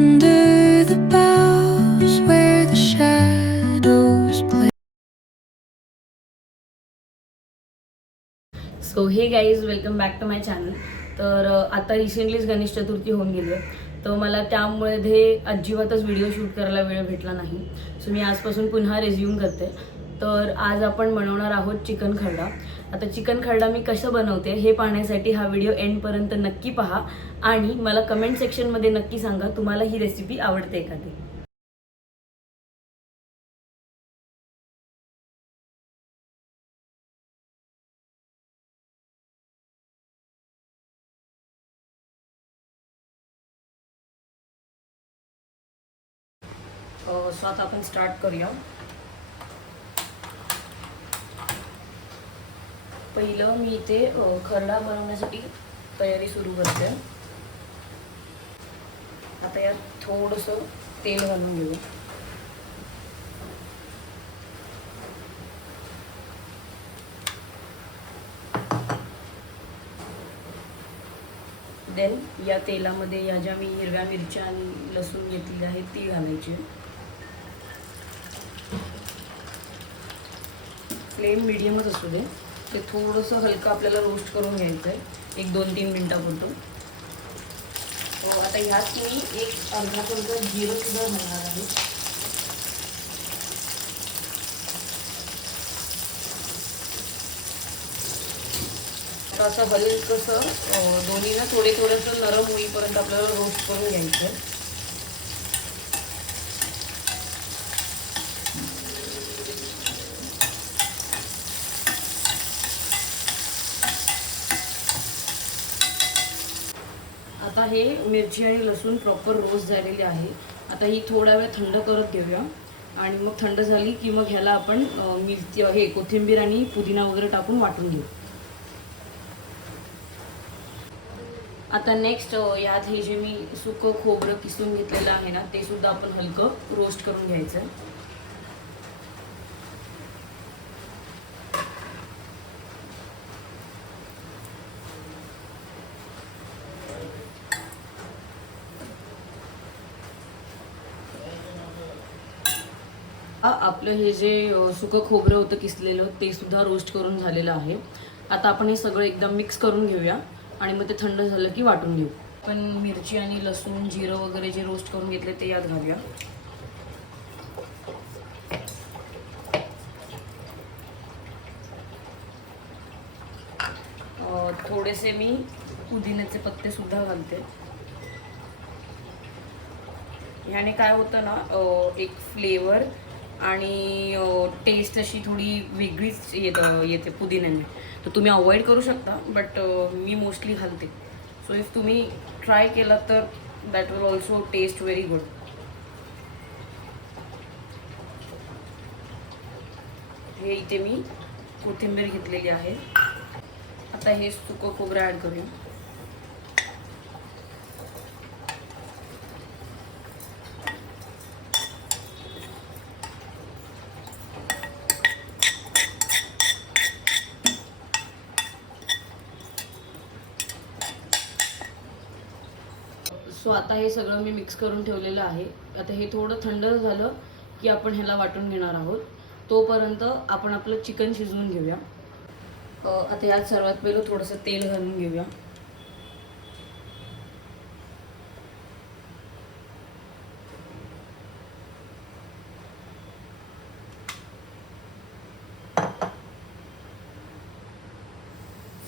under the boughs where the shadows play. So hey guys, welcome back to my channel. तर आता रिसेंटलीच गणेश चतुर्थी होऊन गेली आहे, तर मला त्यामुळे अजिबातच व्हिडिओ शूट करायला वेळ भेटला नाही. सो मी आजपासून पुन्हा रेझ्यूम करते. तर आज आपण बनवणार आहोत चिकन खरडा. आता चिकन खरडा मी कसं बनवते हे पाहण्यासाठी हा व्हिडिओ एंडपर्यंत नक्की पहा आणि मला कमेंट सेक्शनमध्ये नक्की सांगा तुम्हाला ही रेसिपी आवडते का ते. सो आता आपण स्टार्ट करूया. पहिलं मी इथे खरडा बनवण्यासाठी तयारी सुरू करते. आता यात थोडंसं तेल घालून घेऊ. देन या तेलामध्ये या ज्या मी हिरव्या मिरच्या आणि लसूण घेतलेली आहे ती घालायची. फ्लेम मिडियमच असू दे. ते थोडंसं हलकं आपल्याला रोस्ट करून घ्यायचं आहे 1-2-3 मिनटापुरतं. आता ह्यात मी एक अर्धा चमचा जिरं सुद्धा घालणार आहे. तर असं हलकंसं दोन्ही ना थोडंसं नरम होईपर्यंत आपल्याला रोस्ट करून घ्यायचं आहे. आता हे मिरची आणि लसूण प्रॉपर रोस्ट झालेले आहे. आता ही थोडा वेळ थंड करत घेऊया आणि मग थंड झाली की मग ह्याला आपण मिरची कोथिंबीर आणि पुदिना वगैरे टाकून वाटून घेऊ. आता नेक्स्ट यात हे जे मी सुकं खोबरं किसून घेतलेलं आहे ना ते सुद्धा आपण हलकं रोस्ट करून घ्यायचं आहे. आपलं हे जे सुकं खोबरं होतं किसलेलं ते सुद्धा रोस्ट करून झालेलं आहे. आता आपण हे सगळं एकदम मिक्स करून घेऊया आणि मग ते थंड झालं की वाटून घेऊ. आपण मिरची आणि लसूण जिरं वगैरे जे रोस्ट करून घेतले ते यात घालूया. थोडेसे मी पुदिन्याचे पत्ते सुद्धा घालते. ह्याने काय होतं ना, एक फ्लेवर आणि टेस्ट अशी थोडी वेगळीच येते पुदिन्याने. तर तुम्ही अवॉइड करू शकता, बट मी मोस्टली घालते. सो इफ तुम्ही ट्राय केलं तर that will also taste very good. हे इथे मी कोथिंबीर घेतलेली आहे. आता हे सुकं खोबरं ॲड करूया. सो आता हे सगळं मी मिक्स करून ठेवलेलं आहे. आता हे थोडं थंड झालं की आपण ह्याला वाटून घेणार आहोत. तोपर्यंत आपण आपलं चिकन शिजवून घेऊया. आता यात सर्वात पहिलं थोडंसं तेल घालून घेऊया.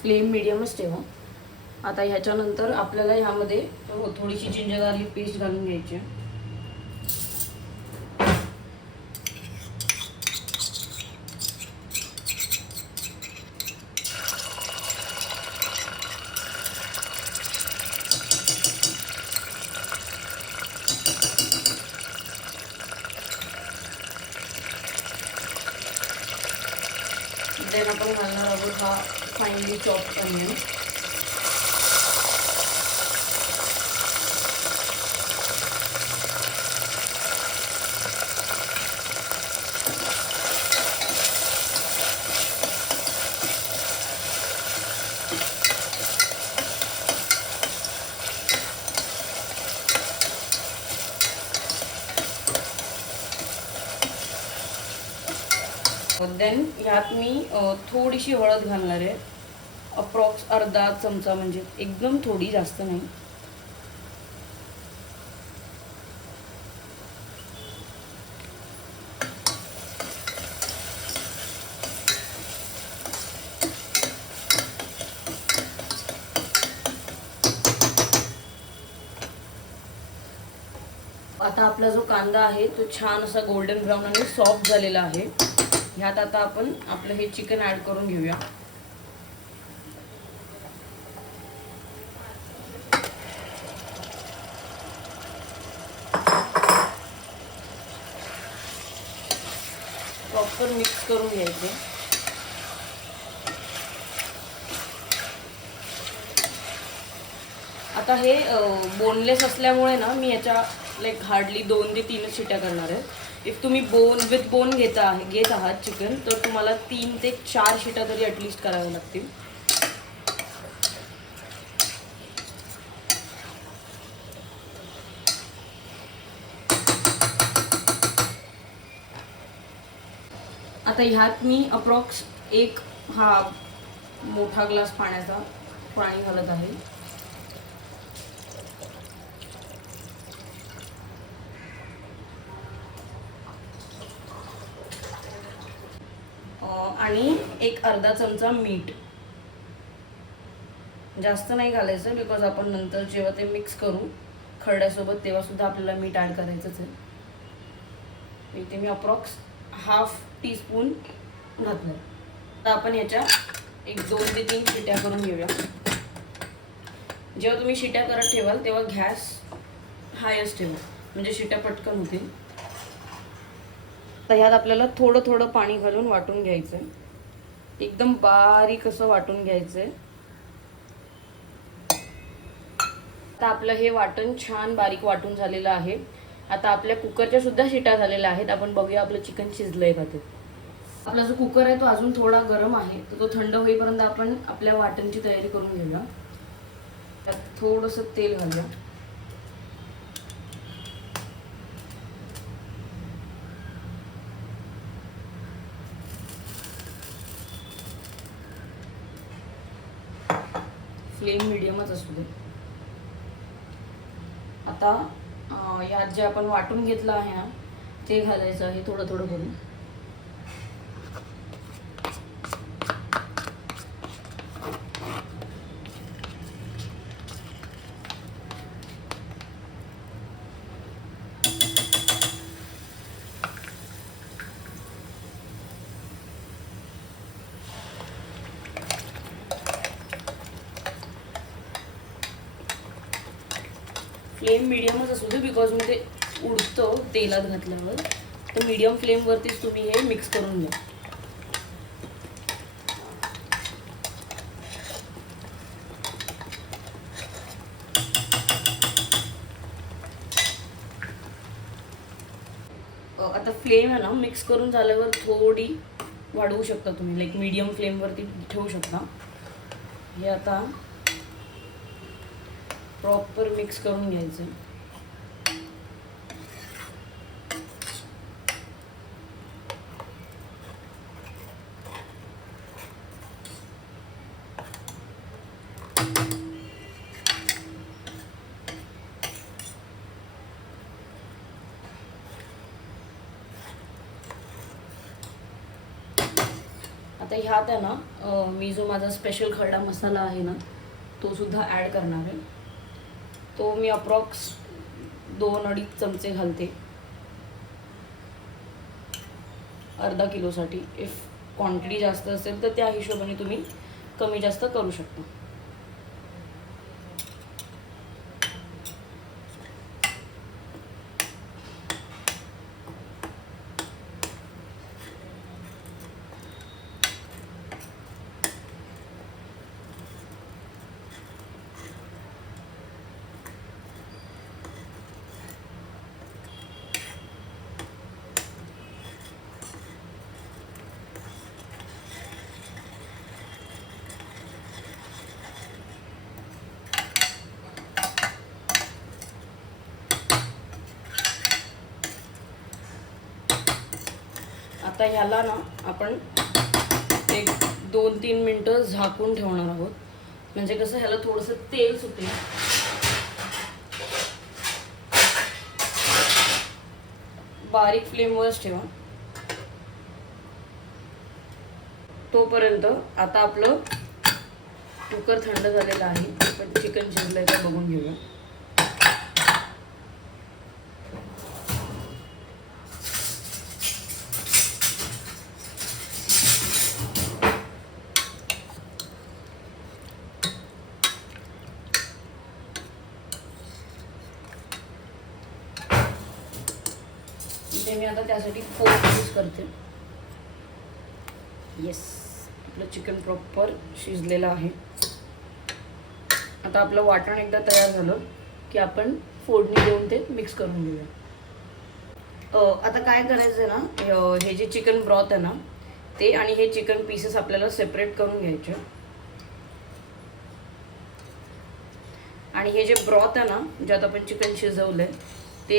फ्लेम मिडियमच ठेवा. आता ह्याच्यानंतर आपल्याला ह्यामध्ये थोडीशी जिंजर गार्लिक पेस्ट घालून घ्यायची. देन आपण घालणार आहोत हा फाईनली चॉप अनियन. देन ह्यात मी थोडीशी हळद घालणार आहे, अप्रॉक्स अर्धा चमचा, म्हणजे एकदम थोडी, जास्त नाही. आता आपला जो कांदा आहे तो छान असा गोल्डन ब्राऊन आणि सॉफ्ट झालेला आहे. ह्यात आता आपण आपलं हे चिकन ॲड करून घेऊया. प्रॉपर मिक्स करून घ्यायचे. आता हे बोनलेस असल्यामुळे ना मी याच्या लाईक हार्डली 2 ते 3 शिट्या करणार आहे. इफ तुम्ही विथ बोन घेत आहात चिकन, तर तुम्हाला 3 ते 4 शिट्या तरी ॲटलिस्ट कराव्या लागतील. आता ह्यात मी अप्रॉक्स एक मोठा ग्लास पाणी घालत आहे. आणि एक अर्धा चमचा मीठ. जास्त नाही घालायचं, बिकॉज आपण नंतर जेव्हा ते मिक्स करू खरड्यासोबत तेव्हा सुद्धा आपल्याला मीठ ॲड करायचंच आहे. इथे मी अप्रॉक्स हाफ टीस्पून घातलं. तर आपण याच्या 1-2 ते 3 शिट्या करून घेऊया. जेव्हा तुम्ही शिट्या करत ठेवाल तेव्हा गॅस हायच ठेवा, म्हणजे शिट्या पटकन होतील. तर ह्यात आपल्याला थोडं थोडं पाणी घालून वाटून घ्यायचं आहे. एकदम बारीक असं वाटून घ्यायचं आहे. आता आपलं हे वाटण छान बारीक वाटून झालेलं आहे. आता आपल्या कुकरच्या सुद्धा शिट्या झालेल्या आहेत. आपण बघूया आपलं चिकन शिजलंय का ते. आपला जो कुकर आहे तो अजून थोडा गरम आहे, तर तो थंड होईपर्यंत आपण आपल्या वाटणची तयारी करून घेऊया. त्यात थोडंसं तेल घालूया. फ्लेम मिडियमच असू दे. आता यात जे आपण वाटून घेतलं आहे ना ते घालायचं आहे थोडं थोडं करून. फ्लेम मिडियमच असू दे, बिकॉज मी ते उडतं तेलात घातल्यावर. तर मीडियम फ्लेमवरतीच तुम्ही हे मिक्स करून घ्या. आता फ्लेम आहे ना मिक्स करून झाल्यावर थोडी वाढवू शकता तुम्ही, लाईक मीडियम फ्लेमवरती ठेवू शकता. हे आता प्रॉपर मिक्स करून घ्यायचं. आता ह्यात आहे ना मी जो माझा स्पेशल खरडा मसाला आहे ना तो सुद्धा ॲड करणार आहे. तो मी अप्रॉक्स 2-2.5 चमचे घालते अर्धा किलोसाठी. इफ क्वांटिटी जास्त असेल तर त्या हिशोबाने तुम्ही कमी जास्त करू शकता. आता ह्याला ना आपण एक 2-3 मिनटं झाकून ठेवणार आहोत, म्हणजे कसं ह्याला थोडंसं तेल सुटेल. बारीक फ्लेमवरच ठेवा. तोपर्यंत आता आपलं कुकर थंड झालेलं आहे. आपण चिकन शिजलंय का बघून घेऊया. इथे मी आता त्यासाठी फोर्क यूज करते. येस, आपलं चिकन प्रॉपर शिजलेलं आहे. आता आपलं वाटण एकदा तयार झालं की आपण फोडणी देऊन ते मिक्स करून घेऊया. आता काय करायचं ना, हे जे चिकन ब्रॉथ आहे ना ते आणि हे चिकन पीसेस आपल्याला सेपरेट करून घ्यायचे. आणि हे जे ब्रॉथ आहे ना, ज्यात आपण चिकन शिजवलंय ते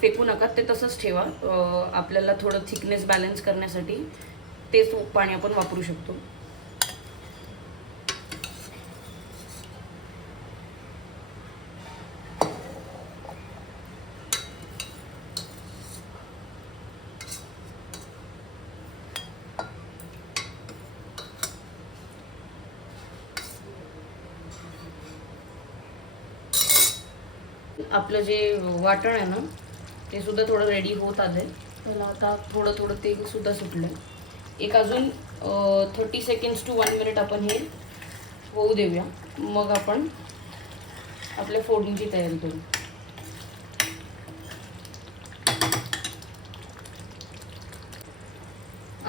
फेकू नका, ते तसंच ठेवा. आपल्याला थोडं थिकनेस बॅलन्स करण्यासाठी तेच पाणी आपण वापरू शकतो. आपलं जे वाटण आहे ना ते सुद्धा थोडं रेडी होत आलंय. त्याला आता थोडं थोडं तेल सुद्धा सुटलं. एक अजून 30 सेकंड्स टू 1 मिनिट आपण हे होऊ देऊया. मग आपण आपल्या फोडणीची तयारी करू.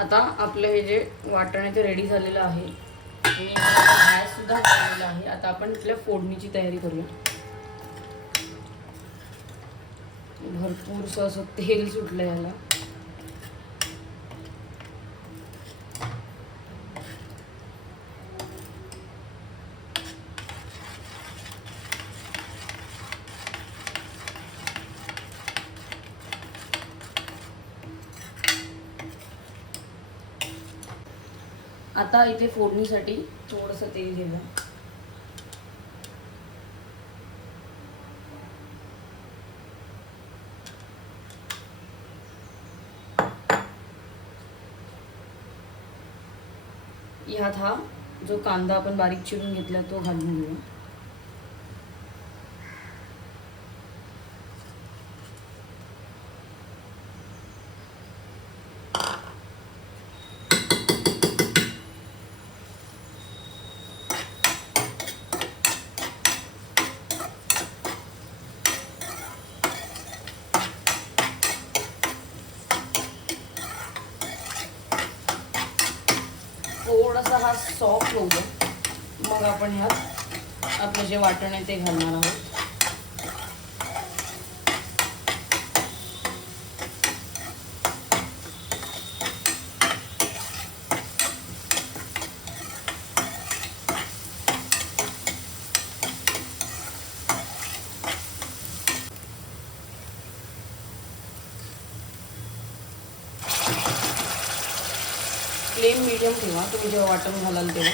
आता आपलं हे जे वाटण आहे ते रेडी झालेलं आहे. हे गॅस सुद्धा झालेलं आहे. आता आपण आपल्या फोडणीची तयारी करूया. भरपूरसं असं तेल सुटलं याला. आता इथे फोडणीसाठी थोडंसं तेल घेऊया. ह्यात हा जो कांदा आपण बारीक चिरून घेतला तो घालून घेऊया. थोडासा हा सॉफ्ट होऊ दे, मग आपण ह्यात आपलं जे वाटण आहे ते घालणार आहोत. फ्लेम मीडियम ठेवा तुम्ही जेव्हा वाटण घालाल तेव्हा.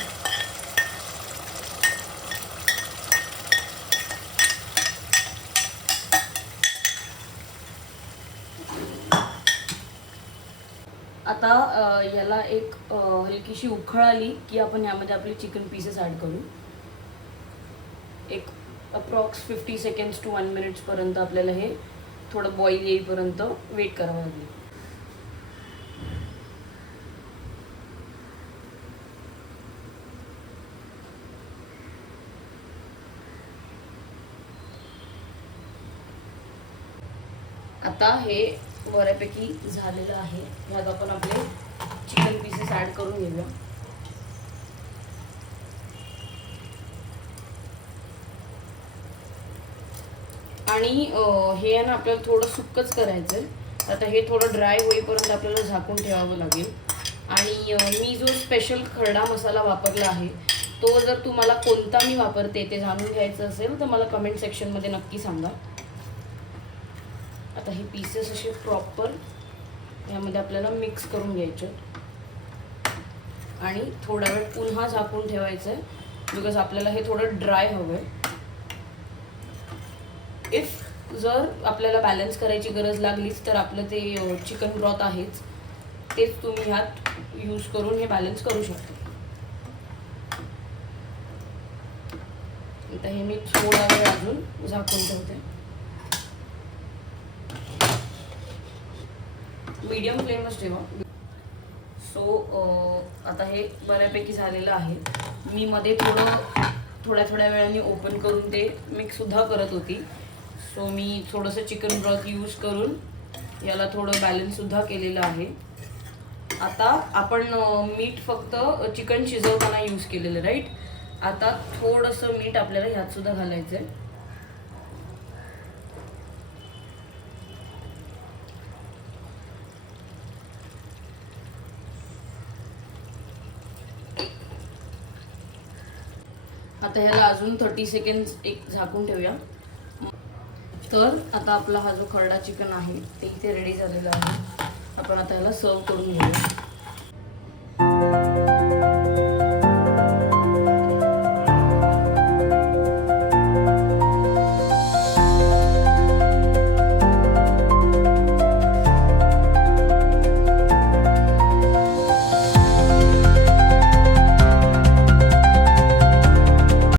आता याला एक हलकीशी उकळ आली की आपण यामध्ये आपले चिकन पीसेस ॲड करू. एक अप्रॉक्स 50 सेकंड्स टू 1 मिनिट्स पर्यंत आपल्याला हे थोडं बॉईल येईपर्यंत वेट करावं लागेल. आता हे बऱ्यापैकी झालेलं आहे. ह्यात आपण आपले चिकन पीसेस ॲड करून घेऊया. आणि हे आहे ना आपल्याला थोडं सुक्कच करायचं आहे. आता हे थोडं ड्राय होईपर्यंत आपल्याला झाकून ठेवावं लागेल. आणि मी जो स्पेशल खरडा मसाला वापरला आहे तो जर तुम्हाला कोणता मी वापरते ते जाणून घ्यायचं असेल तर मला कमेंट सेक्शनमध्ये नक्की सांगा. आता हे पीसेस असे प्रॉपर यामध्ये आपल्याला मिक्स करून घ्यायचे आणि थोडा वेळ पुन्हा झाकून ठेवायचं आहे, बिकॉज आपल्याला हे थोडं ड्राय हवं आहे. इफ जर आपल्याला बॅलन्स करायची गरज लागलीच तर आपलं ते चिकन ब्रॉथ आहेच, तेच तुम्ही ह्यात यूज करून हे बॅलन्स करू शकता. आता हे मी थोडा वेळ अजून झाकून ठेवते. मीडियम फ्लेमच ठेवा. सो आता हे बऱ्यापैकी झालेलं आहे. मी मध्ये थोड्या वेळाने ओपन करून ते मिक्ससुद्धा करत होती. सो मी थोडंसं चिकन ब्रॉथ यूज करून याला थोडं बॅलन्ससुद्धा केलेलं आहे. आता आपण मीठ फक्त चिकन शिजवताना यूज केलेलं, राईट. आता थोडंसं मीठ आपल्याला ह्यात सुद्धा घालायचं आहे. आता ह्याला अजून 30 सेकंड्स एक झाकून ठेवूया. तर आता आपला हा जो खरडा चिकन आहे ते इथे रेडी झालेला आहे. आपण आता ह्याला सर्व करून घेऊया.